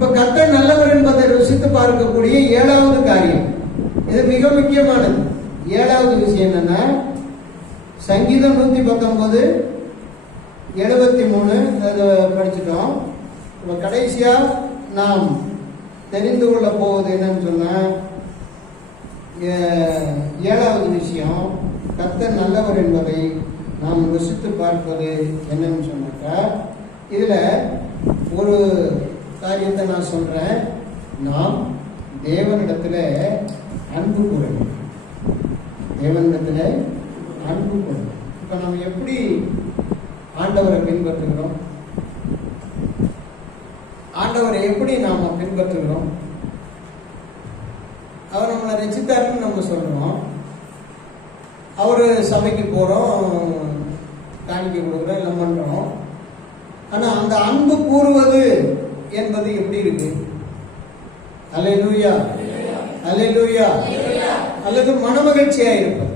இப்ப கர்த்தர் நல்லவர் என்பதை ருசித்து பார்க்கக்கூடிய ஏழாவது காரியம். இது மிக முக்கியமானது. ஏழாவது விஷயம் என்னன்னா சங்கீதம் நூத்தி பத்தொன்பது எழுபத்தி மூணு அதை படிச்சுட்டோம். இப்போ கடைசியா நாம் தெரிந்து கொள்ள போவது என்னன்னு சொன்னா ஏழாவது விஷயம் கர்த்தர் நல்லவர் என்பதை நாம் ருசித்து பார்ப்பது என்னன்னு சொன்னாக்கா இதுல ஒரு காரியத்தை நான் சொல்றேன். நாம் தேவனிடத்துல அன்பு கூறணும். வேண்டும் தேவனிடத்துல அன்பு கூறணும். இப்ப நம்ம எப்படி ஆண்டவரை பின்பற்றுகிறோம்? ஆண்டவரை எப்படி நாம பின்பற்றுகிறோம்? அவர் நம்மளை ரசித்தாருன்னு நம்ம சொல்றோம். அவரு சபைக்கு போறோம் காணிக்க கொடுக்குறோம் இல்லை பண்றோம். ஆனா அந்த அன்பு கூறுவது என்பது எப்படி இருக்கு? அல்லேலூயா. அல்லேலூயா. அல்லது மனமகிழ்ச்சியா இருப்பது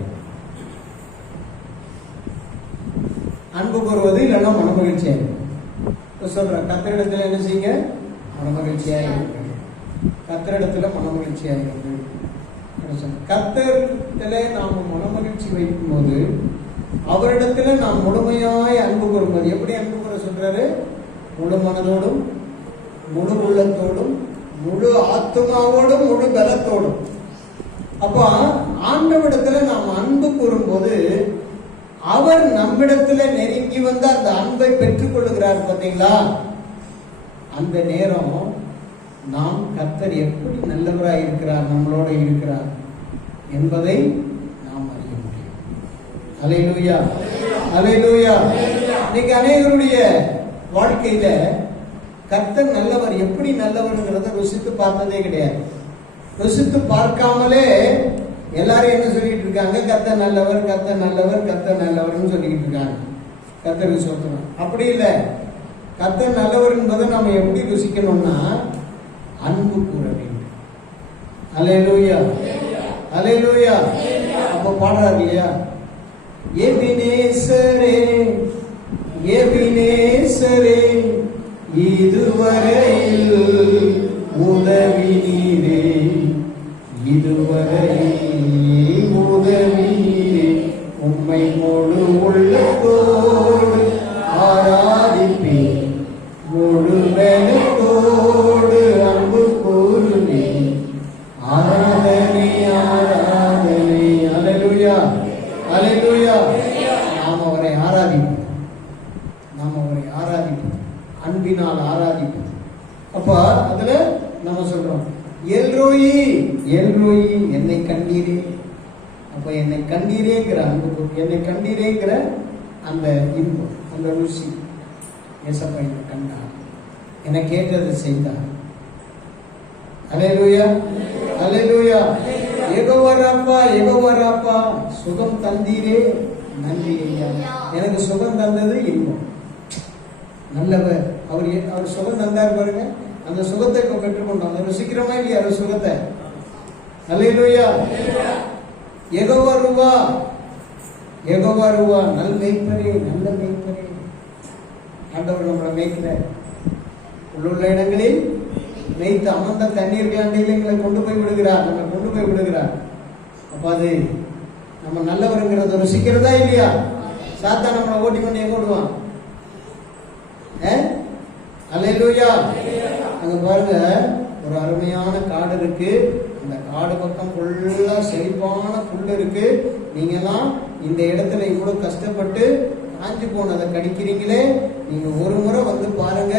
அன்பு கூறுவது இல்லைன்னா மனமகிழ்ச்சியா இருப்பது சொல்ற கத்திரிடத்துல என்ன செய்யுங்க? மனமகிழ்ச்சியா இருப்பது கத்திரிடத்துல மனமகிழ்ச்சியா இருப்பது கத்தரிடத்துல நாம மனமகிழ்ச்சி வைக்கும் போது அவரிடத்துல நாம் முழுமையாய் அன்பு கூறும்போது எப்படி அன்பு கூற சொல்றாரு? முழு மனதோடும் முழு உள்ளத்தோடும் முழு ஆத்மாவோடும் முழு பலத்தோடும். அப்போ ஆண்டவரிடத்துல நாம் அன்பு கூறும்போது அவர் நம்மிடத்துல நெருங்கி வந்து அந்த அன்பை பெற்றுக் கொள்ளுகிறார் பார்த்தீங்களா? அந்த நேரம் நாம் கர்த்தர் எப்படி நல்லவராய் இருக்கிறார் நம்மளோட இருக்கிறார் என்பதை நாம் அறிய முடியும். அலையிலூயா அலையிலூயா இன்னைக்கு அநேகருடைய வாழ்க்கையில கர்த்தர் நல்லவர். எப்படி நல்லவர்ங்கிறத ருசித்து பார்த்ததே கிடையாது. ருசித்து பார்க்காமலே எல்லாரும் என்ன சொல்லிட்டு இருக்காங்க? கர்த்தர் நல்லவர் கர்த்தர் நல்லவர் கர்த்தர் நல்லவர்னு சொல்லிக்கிட்டு இருக்காங்க. கர்த்தருக்கு சொல்றோம் அப்படி இல்லை. கர்த்தர் நல்லவர் என்பதை நம்ம எப்படி ருசிக்கணும்னா அன்பு கூற வேண்டும். அலையலூயா அலையலூயா அப்ப பாடுறாரு இல்லையா? எபினேசரே எபினேசரே. இதுவரையில் உதவி நீரே இதுவரையில் அப்ப என்னை கண்டீரேங்கிற அன்பு என்னை கண்டீரேங்கிற அந்த இன்பம் அந்த ருசி. ஏசப்பா என்னை கண்டார். என்னை கேட்டது செய்தார். அலையலூயா அலையலூயா எகோவராப்பா எகோவராப்பா சுகம் தந்தீரே நன்றி ஐயா. எனக்கு சுகம் தந்தது இன்பம். நல்லவர் அவர் அவர் சுகம் தந்தார் பாருங்க. அந்த சுகத்தை இப்போ பெற்றுக்கொண்டோம். அந்த ருசிக்கிறோமா இல்லையா? அந்த சுகத்தை? அலையலூயா எகோவா ரூவா எகோவா ரூவா நல் மேய்ப்பரே நல்ல மேய்ப்பரே. ஆண்டவர் நம்மளை மேய்க்கிறார். உள்ளுள்ள இடங்களில் மேய்த்து அமர்ந்த தண்ணீர் காண்டையில் எங்களை கொண்டு போய் விடுகிறார். நம்மளை கொண்டு போய் விடுகிறார். அப்ப அது நம்ம நல்லவருங்கிறத ருசிக்கிறதா இல்லையா? சாத்தா நம்மளை ஓட்டி கொண்டு எங்க விடுவான் அலையிலூயா அங்க பாருங்க ஒரு அருமையான காடு இருக்கு. இந்த காடு பக்கம் ஃபுல்லா செழிப்பான புல் இருக்கு. நீங்கெல்லாம் இந்த இடத்துல இவ்வளவு கஷ்டப்பட்டு காஞ்சி போனதை கடிக்கிறீங்களே நீங்க ஒரு முறை வந்து பாருங்க.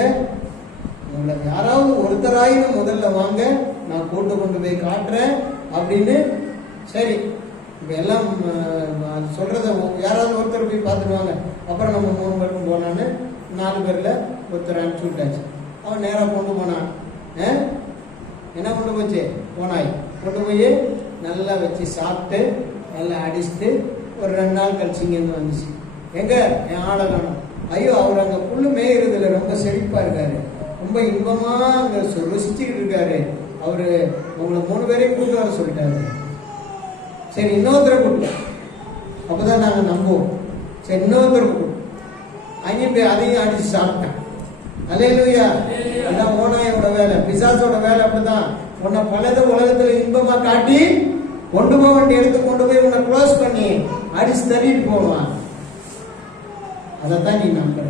உங்களை யாராவது ஒருத்தராயினும் முதல்ல வாங்க நான் கூட்டு கொண்டு போய் காட்டுறேன் அப்படின்னு. சரி எல்லாம் அஹ், சொல்றத யாராவது ஒருத்தர் போய் பார்த்துடுவாங்க அப்புறம் நம்ம மூணு பேருக்கும் போனான்னு நாலு பேர்ல ஒருத்தர் அனுப்பிச்சு விட்டாச்சு. அவன் நேராக கொண்டு போனான். என்ன கொண்டு போச்சு? போனாய் கொண்டு போய் நல்லா வச்சு சாப்பிட்டு நல்லா அடிச்சுட்டு ஒரு ரெண்டு நாள் கழிச்சு இங்கேருந்து வந்துச்சு. எங்க? என் ஆளை காணும் ஐயோ அவர் அங்க புல்லு மேயிறதுல ரொம்ப செழிப்பா இருக்காரு. ரொம்ப இன்பமா அங்க ருசிச்சுக்கிட்டு இருக்காரு. அவரு உங்களை மூணு பேரையும் கூட்டு வர சொல்லிட்டாரு. சரி இன்னொருத்தரை கூட்டு அப்பதான் நாங்க நம்புவோம். சரி இன்னொருத்தரை கூட்டு அங்கேயும் போய் அதையும் அடிச்சு சாப்பிட்டேன். அல்லேலூயா. அதான் ஓனாயோட வேலை பிசாசோட வேலை அப்படிதான் உன்னை பலத உலகத்துல இன்பமா காட்டி கொண்டு போக வேண்டிய எடுத்து கொண்டு போய் உன்னை க்ளோஸ் பண்ணி அடிச்சு தள்ளிட்டு போவான். அதைத்தான் நீ நம்புற.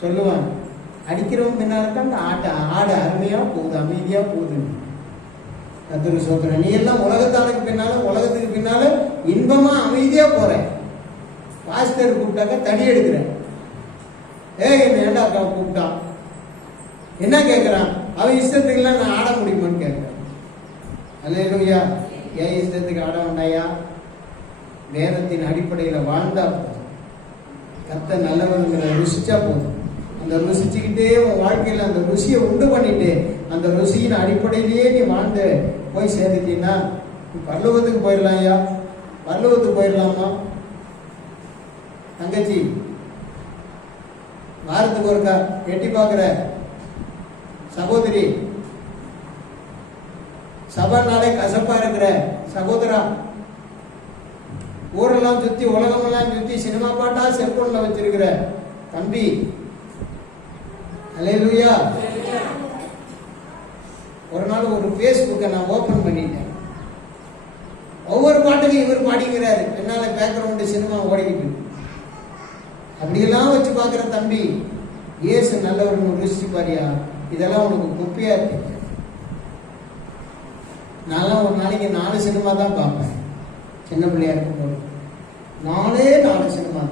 சொல்லுவான் அடிக்கிறவன் பின்னால்தான் அந்த ஆட்டை ஆடு அருமையா போகுது அமைதியா போகுது. கத்திரி சோத்திரம் நீ எல்லாம் உலகத்தானுக்கு பின்னால உலகத்துக்கு பின்னால இன்பமா அமைதியா போற. பாஸ்டர் கூப்பிட்டாக்க தடி எடுக்கிற. ஏய் என்ன ஏண்டா அக்கா கூப்பிட்டான் என்ன கேட்கிறான் அவன் இஷ்டத்துக்குலாம் நான் ஆட முடியுமான்னு கேட்கறான் அல்லேலூயா ஏன் இஷ்டத்துக்கு ஆட வேண்டாயா? வேதத்தின் அடிப்படையில வாழ்ந்தா போதும். கத்த நல்லவங்கிற ருசிச்சா போதும். அந்த ருசிச்சுக்கிட்டே உன் வாழ்க்கையில அந்த ருசியை உண்டு பண்ணிட்டு அந்த ருசியின் அடிப்படையிலேயே நீ வாழ்ந்து போய் சேர்ந்துட்டீங்கன்னா நீ பரலோகத்துக்கு போயிடலாம் ஐயா பரலோகத்துக்கு போயிடலாமா? தங்கச்சி வாரத்துக்கு ஒருக்கா எட்டி பார்க்குற சகோதரி சபைனாலே கசப்பா இருக்கிற சகோதரா? ஊரெல்லாம் சுத்தி உலகமெல்லாம் சுத்தி சினிமா பாட்டா செல்போன்ல வச்சிருக்கிற தம்பி. அலையலுயா. ஒரு நாள் ஒரு ஃபேஸ்புக்கை நான் ஓபன் பண்ணிட்டேன். ஒவ்வொரு பாட்டுக்கும் இவர் பாடிக்கிறாரு. என்னால பேக்ரவுண்டு சினிமா ஓடிக்கிட்டு அப்படியெல்லாம் வச்சு பார்க்குற தம்பி ஏசு நல்லவர்னு ருசிச்சு பாரியா இதெல்லாம் உனக்கு குப்பையா இருக்கு. நான்லாம் ஒரு நாளைக்கு நாலு சினிமா தான் பார்ப்பேன். சின்ன பிள்ளையா இருக்கும்போது. நாலே நாலு சினிமா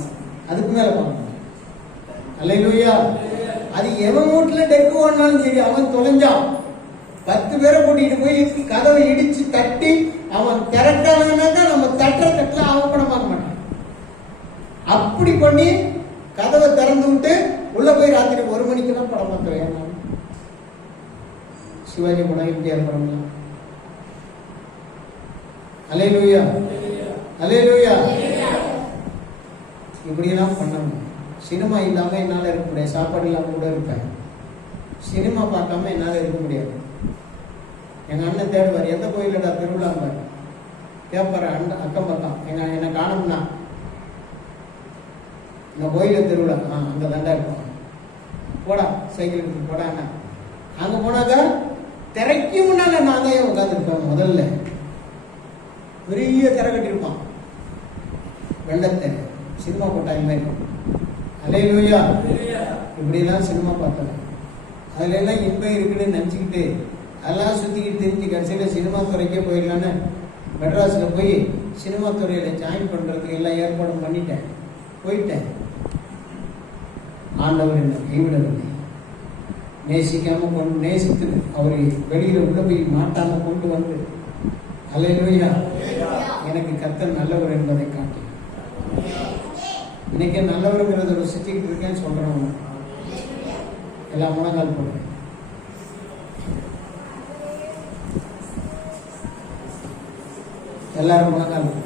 அதுக்கு மேல பார்ப்பேன். அல்லையா அது எவன் வீட்டுல டெக்கு ஓடினாலும் சரி அவன் தொலைஞ்சான். பத்து பேரை கூட்டிட்டு போய் கதவை இடிச்சு தட்டி அவன் திரட்டானாக்கா நம்ம தட்டுற தட்டுல அவன் படம் பார்க்க மாட்டான் அப்படி பண்ணி கதவை திறந்து விட்டு உள்ள போய் ராத்திரி ஒரு மணிக்கெல்லாம் படம் பார்க்கிறேன் நான் சிவாஜி படம்லாம் அலையலூயா அலையலூயா இப்படியெல்லாம் பண்ணணும். சினிமா இல்லாம என்னால இருக்க முடியாது. சாப்பாடு இல்லாம கூட இருப்பேன். சினிமா பார்க்காம என்னால இருக்க முடியாது. எங்க அண்ணன் தேடுவார் எந்த கோயிலடா திருவிழாங்க கேட்பாரு அண்ணன் அக்கம் பக்கம். எங்க என்னை காணும்னா. இந்த கோயில திருவிழா. ஆ அங்க தாண்டா இருக்கும் போடா சைக்கிள் போடா அண்ணா. அங்க போனாக்கா? திரைக்கு முன்னால நான் தான் உட்காந்துருப்பேன் முதல்ல. பெரிய திரை கட்டியிருப்பான். வெள்ளத்தை. சினிமா கொட்டாய் மாதிரி அலையிலூயா இப்படிலாம் சினிமா பார்த்தேன். அதுல எல்லாம் இன்பம் இருக்குன்னு நினச்சிக்கிட்டு அதெல்லாம் சுற்றிக்கிட்டு தெரிஞ்சு கடைசியில் சினிமா துறைக்கே போயிடலான்னு மெட்ராஸில் போய் சினிமா துறையில் ஜாயின் பண்ணுறதுக்கு எல்லாம் ஏற்பாடும் பண்ணிட்டேன். போயிட்டேன். ஆண்டவர் என்னை கைவிடவில்லை. நேசிக்காம கொண்டு நேசித்து அவரை வெளியில உள்ள போய் மாட்டாம கொண்டு வந்து அலையிலூயா எனக்கு கத்தர் நல்லவர் என்பதை காட்டி. இன்னைக்கு நல்லவருங்கிறத ருசிச்சுக்கிட்டு இருக்கேன்னு சொல்றேன் உனக்கு. எல்லாம் முழங்கால் போடுறேன் எல்லாரும் முழங்கால் போடுறேன்